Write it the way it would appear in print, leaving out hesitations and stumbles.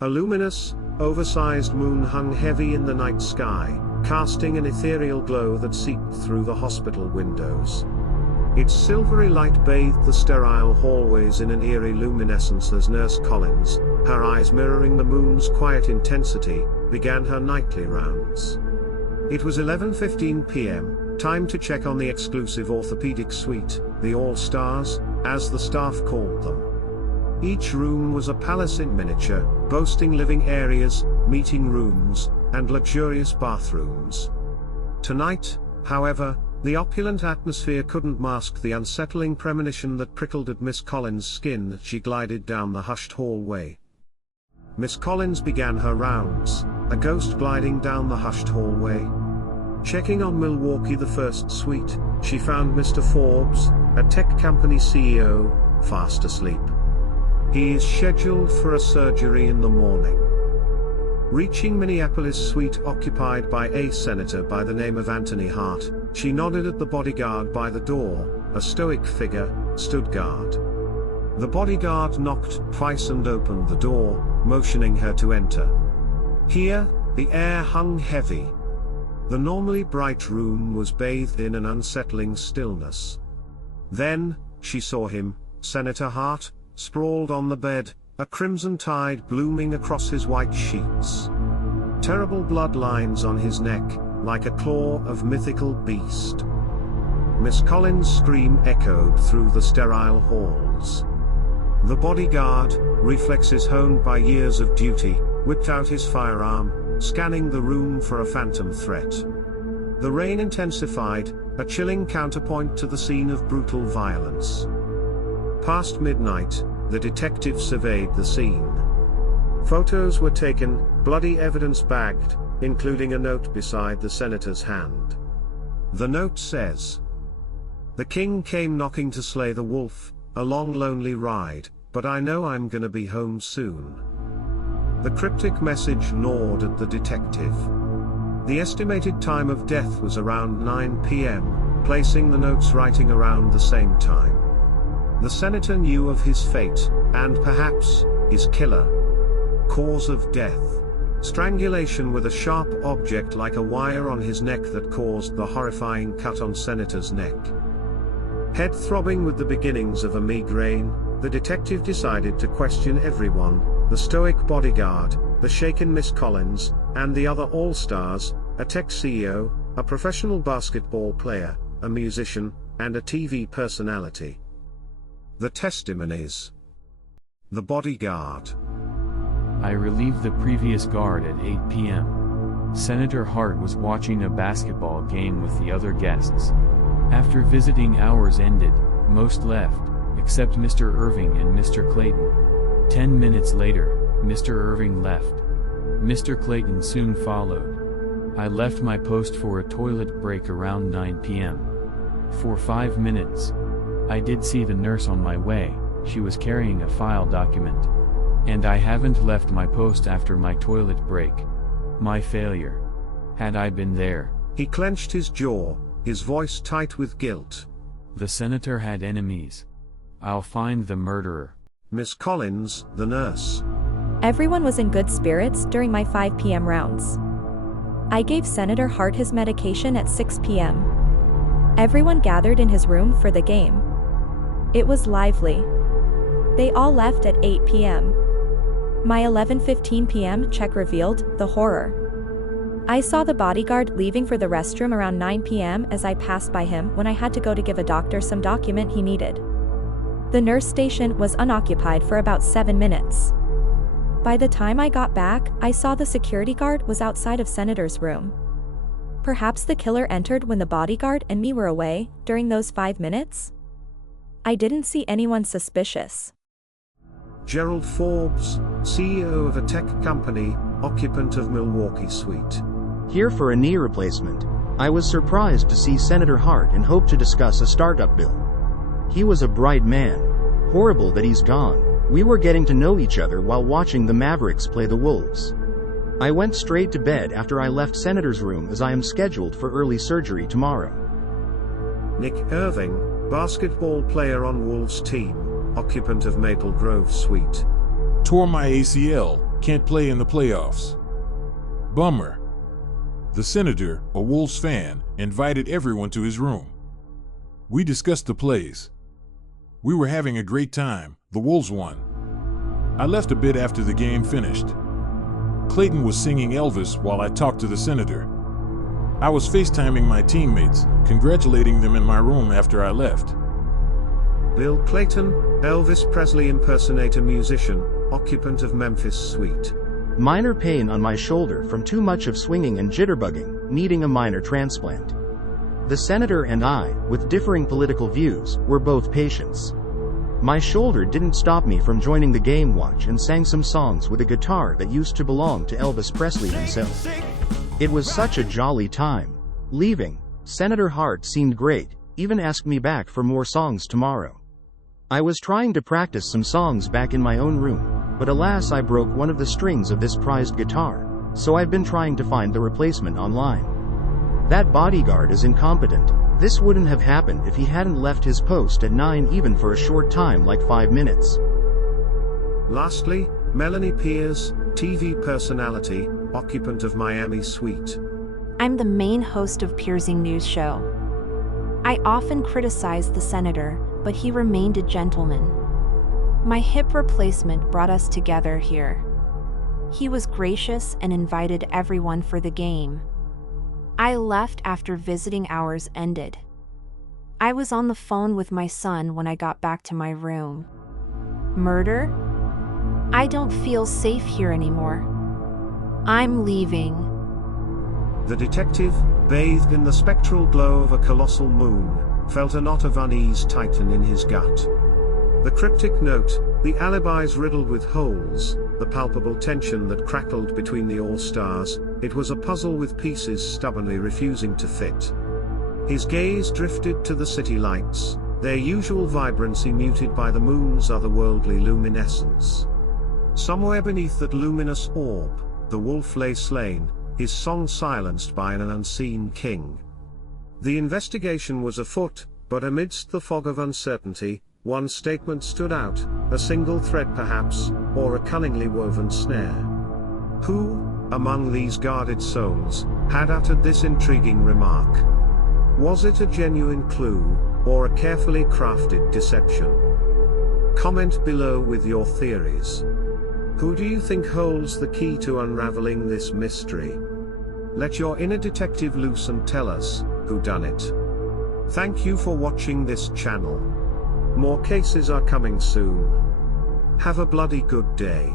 A luminous, oversized moon hung heavy in the night sky, casting an ethereal glow that seeped through the hospital windows. Its silvery light bathed the sterile hallways in an eerie luminescence as Nurse Collins, her eyes mirroring the moon's quiet intensity, began her nightly rounds. It was 11:15 p.m., time to check on the exclusive orthopedic suite, the All-Stars, as the staff called them. Each room was a palace in miniature, boasting living areas, meeting rooms, and luxurious bathrooms. Tonight, however, the opulent atmosphere couldn't mask the unsettling premonition that prickled at Miss Collins' skin as she glided down the hushed hallway. Miss Collins began her rounds, a ghost gliding down the hushed hallway. Checking on Milwaukee the First Suite, she found Mr. Forbes, a tech company CEO, fast asleep. He is scheduled for a surgery in the morning. Reaching Minneapolis suite occupied by a senator by the name of Anthony Hart, she nodded at the bodyguard by the door. A stoic figure stood guard. The bodyguard knocked twice and opened the door, motioning her to enter. Here, the air hung heavy. The normally bright room was bathed in an unsettling stillness. Then, she saw him, Senator Hart, sprawled on the bed, a crimson tide blooming across his white sheets. Terrible bloodlines on his neck, like a claw of mythical beast. Miss Collins' scream echoed through the sterile halls. The bodyguard, reflexes honed by years of duty, whipped out his firearm, scanning the room for a phantom threat. The rain intensified, a chilling counterpoint to the scene of brutal violence. Past midnight, the detective surveyed the scene. Photos were taken, bloody evidence bagged, including a note beside the senator's hand. The note says, "The king came knocking to slay the wolf, a long lonely ride, but I know I'm gonna be home soon." The cryptic message gnawed at the detective. The estimated time of death was around 9 p.m., placing the note's writing around the same time. The senator knew of his fate, and perhaps, his killer. Cause of death: strangulation with a sharp object like a wire on his neck that caused the horrifying cut on Senator's neck. Head throbbing with the beginnings of a migraine, the detective decided to question everyone: the stoic bodyguard, the shaken Miss Collins, and the other all-stars, a tech CEO, a professional basketball player, a musician, and a TV personality. The testimonies. The bodyguard. I relieved the previous guard at 8 p.m. Senator Hart was watching a basketball game with the other guests. After visiting hours ended, most left, except Mr. Irving and Mr. Clayton. 10 minutes later, Mr. Irving left. Mr. Clayton soon followed. I left my post for a toilet break around 9 p.m. For 5 minutes. I did see the nurse on my way. She was carrying a file document. And I haven't left my post after my toilet break. My failure. Had I been there. He clenched his jaw, his voice tight with guilt. The senator had enemies. I'll find the murderer. Miss Collins, the nurse. Everyone was in good spirits during my 5 p.m. rounds. I gave Senator Hart his medication at 6 p.m. Everyone gathered in his room for the game. It was lively. They all left at 8 p.m. My 11:15 p.m. check revealed the horror. I saw the bodyguard leaving for the restroom around 9 p.m. as I passed by him when I had to go to give a doctor some document he needed. The nurse station was unoccupied for about 7 minutes. By the time I got back, I saw the security guard was outside of Senator's room. Perhaps the killer entered when the bodyguard and me were away during those 5 minutes? I didn't see anyone suspicious. Gerald Forbes, CEO of a tech company, occupant of Milwaukee suite. Here for a knee replacement. I was surprised to see Senator Hart and hoped to discuss a startup bill. He was a bright man. Horrible that he's gone. We were getting to know each other while watching the Mavericks play the Wolves. I went straight to bed after I left Senator's room as I am scheduled for early surgery tomorrow. Nick Irving, basketball player on Wolves team, occupant of Maple Grove suite. Tore my ACL, can't play in the playoffs. Bummer. The senator, a Wolves fan, invited everyone to his room. We discussed the plays. We were having a great time. The Wolves won. I left a bit after the game finished. Clayton was singing Elvis while I talked to the senator. I was FaceTiming my teammates, congratulating them in my room after I left. Bill Clayton, Elvis Presley impersonator musician, occupant of Memphis suite. Minor pain on my shoulder from too much of swinging and jitterbugging, needing a minor transplant. The senator and I, with differing political views, were both patients. My shoulder didn't stop me from joining the game watch and sang some songs with a guitar that used to belong to Elvis Presley himself. It was such a jolly time. Leaving, Senator Hart seemed great, even asked me back for more songs tomorrow. I was trying to practice some songs back in my own room, but alas I broke one of the strings of this prized guitar, so I've been trying to find the replacement online. That bodyguard is incompetent. This wouldn't have happened if he hadn't left his post at 9 even for a short time like 5 minutes. Lastly, Melanie Piers, TV personality, occupant of Miami suite. I'm the main host of Piersing News Show. I often criticize the senator, but he remained a gentleman. My hip replacement brought us together here. He was gracious and invited everyone for the game. I left after visiting hours ended. I was on the phone with my son when I got back to my room. Murder? I don't feel safe here anymore. I'm leaving. The detective, bathed in the spectral glow of a colossal moon, felt a knot of unease tighten in his gut. The cryptic note, the alibis riddled with holes, the palpable tension that crackled between the all-stars, it was a puzzle with pieces stubbornly refusing to fit. His gaze drifted to the city lights, their usual vibrancy muted by the moon's otherworldly luminescence. Somewhere beneath that luminous orb, the wolf lay slain, his song silenced by an unseen king. The investigation was afoot, but amidst the fog of uncertainty, one statement stood out, a single thread perhaps, or a cunningly woven snare. Who, among these guarded souls, had uttered this intriguing remark? Was it a genuine clue, or a carefully crafted deception? Comment below with your theories. Who do you think holds the key to unraveling this mystery? Let your inner detective loose and tell us, whodunit. Thank you for watching this channel. More cases are coming soon. Have a bloody good day.